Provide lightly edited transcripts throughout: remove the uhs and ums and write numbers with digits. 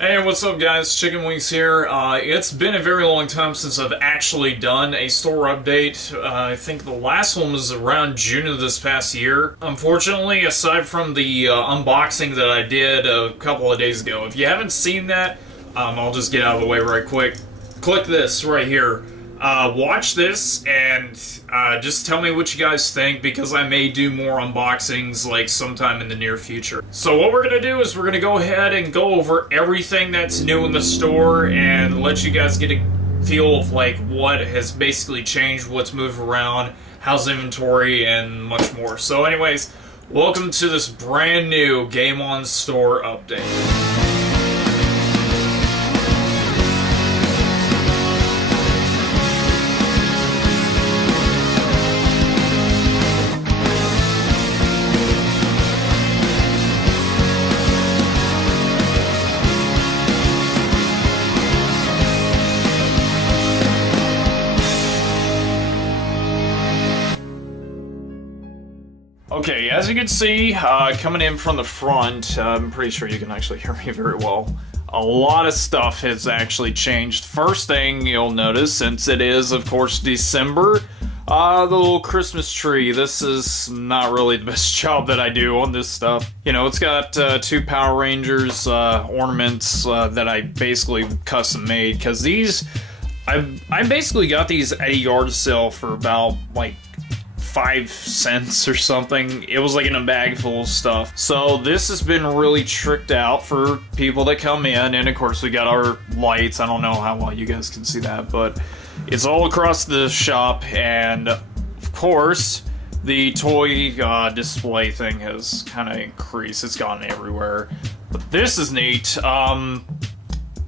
Hey, what's up guys? Chicken Wings here. It's been a very long time since I've actually done a store update. I think the last one was around June of this past year. Unfortunately, aside from the unboxing that I did a couple of days ago, if you haven't seen that, I'll just get out of the way right quick. Click this right here. Watch this and just tell me what you guys think, because I may do more unboxings like sometime in the near future. So what we're gonna do is we're gonna go ahead and go over everything that's new in the store and let you guys get a feel of like what has basically changed, what's moved around, how's inventory, and much more. So anyways, welcome to this brand new Game On Store update. Okay, as you can see, coming in from the front, I'm pretty sure you can actually hear me very well. A lot of stuff has actually changed. First thing you'll notice, since it is, of course, December, the little Christmas tree. This is not really the best job that I do on this stuff. You know, it's got two Power Rangers ornaments that I basically custom made, because these, I basically got these at a yard sale for about, like, 5 cents or something. It was like in a bag full of stuff. So this has been really tricked out for people that come in, and of course we got our lights. I don't know how well you guys can see that, but it's all across the shop, and of course the toy display thing has kind of increased. It's gone everywhere. But this is neat. I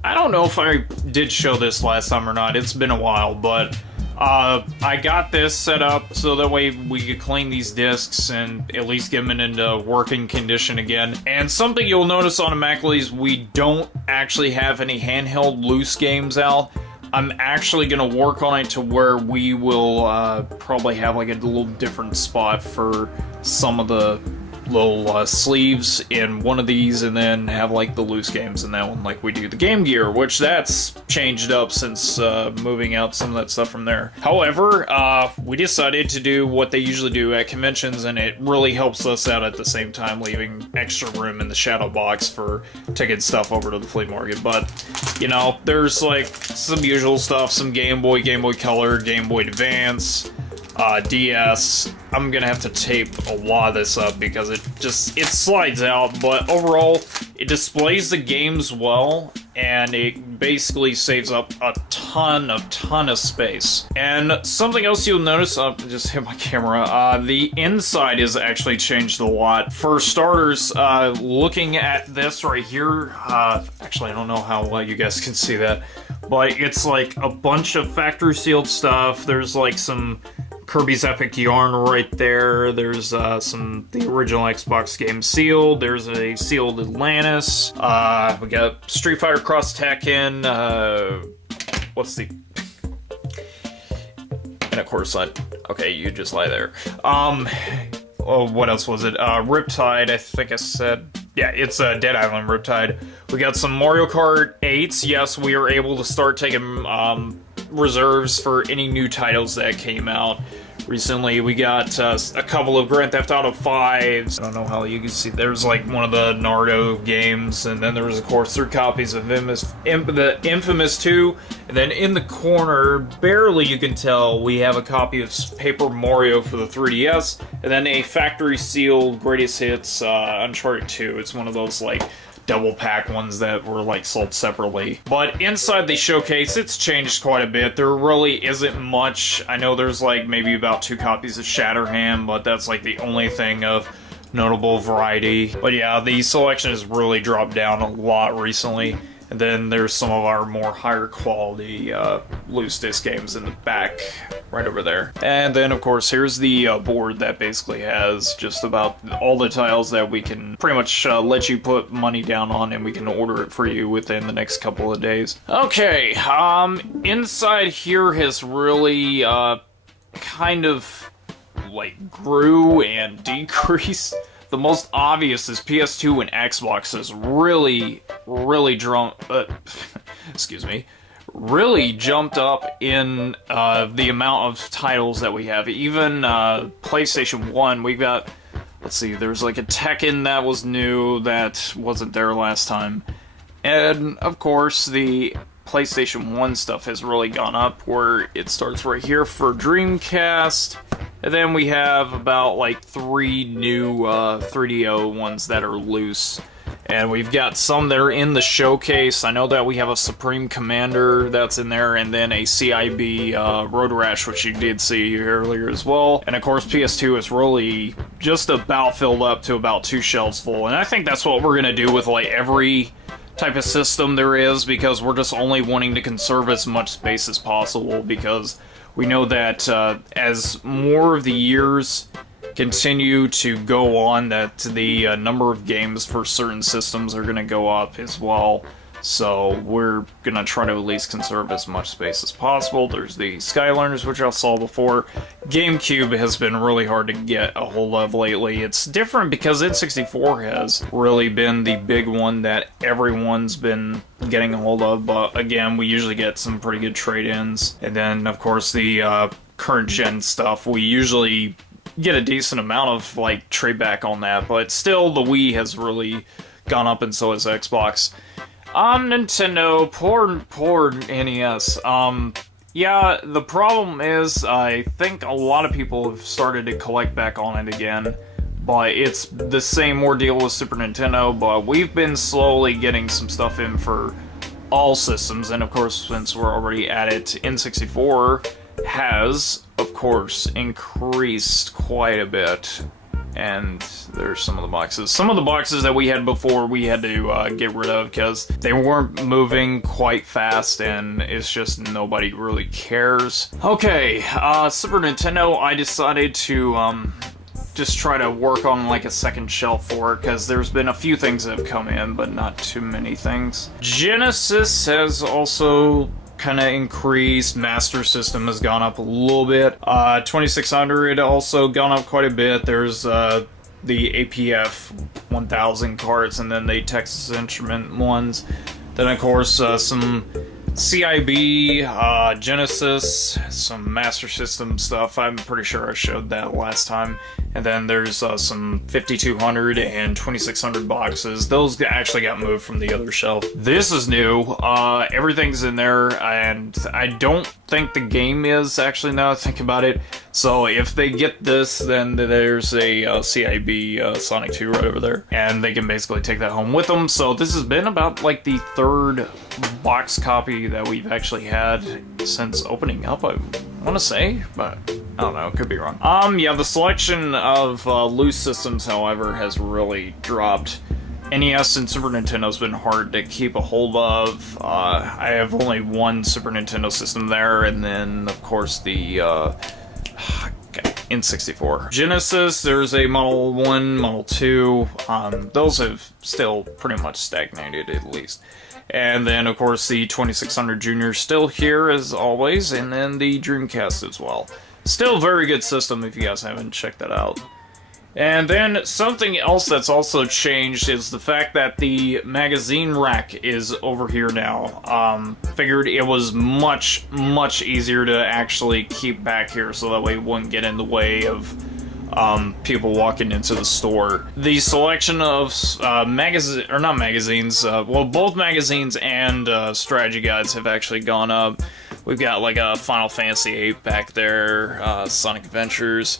don't know if I did show this last time or not. It's been a while, but I got this set up so that way we could clean these discs and at least get them into working condition again. And something you'll notice automatically is we don't actually have any handheld loose games out. I'm actually going to work on it to where we will probably have like a little different spot for some of the little sleeves in one of these, and then have like the loose games in that one like we do the Game Gear, which that's changed up since moving out some of that stuff from there. However, we decided to do what they usually do at conventions, and it really helps us out at the same time, leaving extra room in the shadow box for taking stuff over to the flea market. But you know, there's like some usual stuff, some Game Boy, Game Boy Color, Game Boy Advance, DS. I'm gonna have to tape a lot of this up because it slides out, but overall it displays the games well, and it basically saves up a ton of space. And something else you'll notice, just hit my camera, the inside is actually changed a lot. For starters, looking at this right here, actually I don't know how well you guys can see that, but it's like a bunch of factory sealed stuff. There's like some Kirby's Epic Yarn right there. There's the original Xbox games sealed. There's a sealed Atlantis. We got Street Fighter Cross Tekken. And of course, okay, you just lie there. Oh, what else was it? Riptide, I think I said. Yeah, it's Dead Island Riptide. We got some Mario Kart 8s. Yes, we are able to start taking reserves for any new titles that came out recently. We got a couple of Grand Theft Auto 5s. I don't know how you can see. There's like one of the Naruto games, and then there was, of course, 3 copies of the Infamous 2. And then in the corner, barely you can tell, we have a copy of Paper Mario for the 3DS, and then a factory sealed Greatest Hits Uncharted 2. It's one of those like double pack ones that were like sold separately. But inside the showcase, it's changed quite a bit. There really isn't much. I know there's like maybe about 2 copies of Shatterhand, but that's like the only thing of notable variety. But yeah, the selection has really dropped down a lot recently. And then there's some of our more higher quality loose disc games in the back, right over there. And then, of course, here's the board that basically has just about all the titles that we can pretty much let you put money down on, and we can order it for you within the next couple of days. Okay, inside here has really kind of like grew and decreased. the most obvious is PS2 and Xbox has really excuse me, really jumped up in the amount of titles that we have. Even PlayStation 1, we've got, let's see, there's like a Tekken that was new that wasn't there last time. And, of course, the PlayStation 1 stuff has really gone up, where it starts right here for Dreamcast, and then we have about like 3 new 3DO ones that are loose. And we've got some that are in the showcase. I know that we have a Supreme Commander that's in there, and then a CIB Road Rash, which you did see earlier as well. And of course, PS2 is really just about filled up to about 2 shelves full. And I think that's what we're gonna do with like every type of system there is, because we're just only wanting to conserve as much space as possible, because we know that as more of the years continue to go on, that the number of games for certain systems are going to go up as well. So we're going to try to at least conserve as much space as possible. There's the Skylanders, which I saw before. GameCube has been really hard to get a hold of lately. It's different because N64 has really been the big one that everyone's been getting a hold of. But again, we usually get some pretty good trade-ins. And then, of course, the current gen stuff, we usually get a decent amount of like trade back on that. But still, the Wii has really gone up, and so has Xbox. Nintendo, poor NES. Yeah, the problem is, I think a lot of people have started to collect back on it again, but it's the same ordeal with Super Nintendo, but we've been slowly getting some stuff in for all systems, and of course, since we're already at it, N64 has, of course, increased quite a bit. And there's some of the boxes. Some of the boxes that we had before we had to get rid of because they weren't moving quite fast, and it's just nobody really cares. Okay, Super Nintendo, I decided to just try to work on like a second shelf for it, because there's been a few things that have come in, but not too many things. Genesis has also kind of increased. Master System has gone up a little bit. 2600 also gone up quite a bit. There's the APF 1000 carts, and then the Texas Instrument ones. Then of course some CIB, Genesis, some Master System stuff. I'm pretty sure I showed that last time. And then there's some 5200 and 2600 boxes. Those actually got moved from the other shelf. This is new. Everything's in there, and I don't think the game is, actually, now I think about it. So if they get this, then there's a CIB Sonic 2 right over there. And they can basically take that home with them. So this has been about like the 3rd box copy that we've actually had since opening up, I want to say, but I don't know, could be wrong. Yeah, the selection of loose systems, however, has really dropped. NES and Super Nintendo's been hard to keep a hold of. I have only one Super Nintendo system there, and then, of course, the N64. Genesis, there's a Model 1, Model 2. Those have still pretty much stagnated, at least. And then, of course, the 2600 Junior still here, as always, and then the Dreamcast as well. Still a very good system if you guys haven't checked that out. And then something else that's also changed is the fact that the magazine rack is over here now. Figured it was much easier to actually keep back here, so that way it wouldn't get in the way of people walking into the store. The selection of both magazines and strategy guides have actually gone up. We've got like a Final Fantasy VIII back there, Sonic Adventures.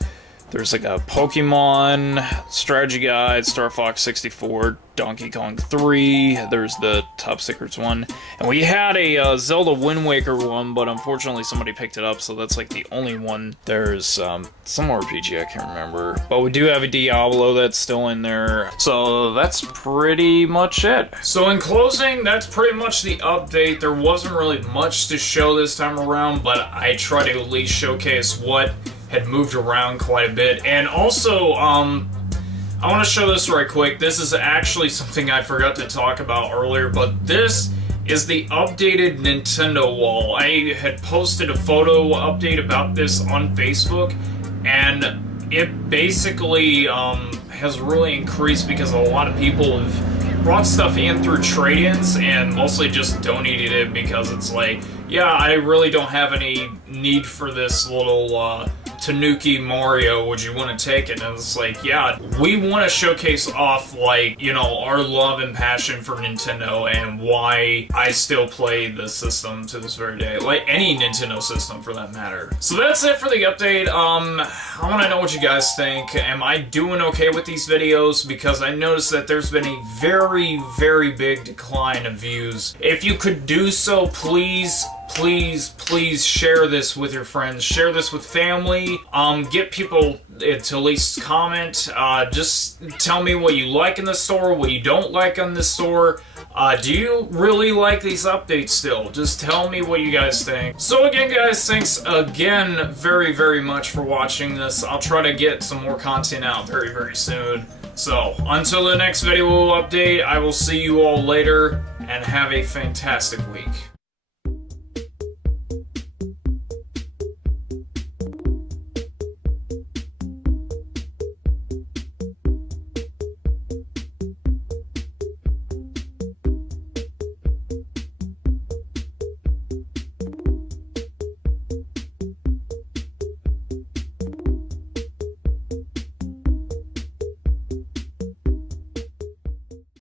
There's like a Pokemon strategy guide, Star Fox 64, Donkey Kong 3, there's the Top Secrets one, and we had a Zelda Wind Waker one, but unfortunately somebody picked it up, so that's like the only one. There's some RPG, I can't remember, but we do have a Diablo that's still in there, so that's pretty much it. So in closing, that's pretty much the update. There wasn't really much to show this time around, but I tried to at least showcase what had moved around quite a bit. And also, I want to show this right quick. This is actually something I forgot to talk about earlier, but this is the updated Nintendo wall. I had posted a photo update about this on Facebook, and it basically has really increased because a lot of people have brought stuff in through trade-ins and mostly just donated it because it's like, yeah, I really don't have any need for this little Tanuki Mario, would you want to take it? And it's like, yeah, we want to showcase off, like, you know, our love and passion for Nintendo and why I still play the system to this very day. Like, any Nintendo system for that matter. So that's it for the update. I want to know what you guys think. Am I doing okay with these videos? Because I noticed that there's been a very, very big decline of views. If you could do so, please share this with your friends, share this with family, get people to at least comment, just tell me what you like in the store, what you don't like on the store. Do you really like these updates still? Just tell me what you guys think. So again, guys, thanks again very, very much for watching this. I'll try to get some more content out very, very soon. So until the next video update, I will see you all later and have a fantastic week.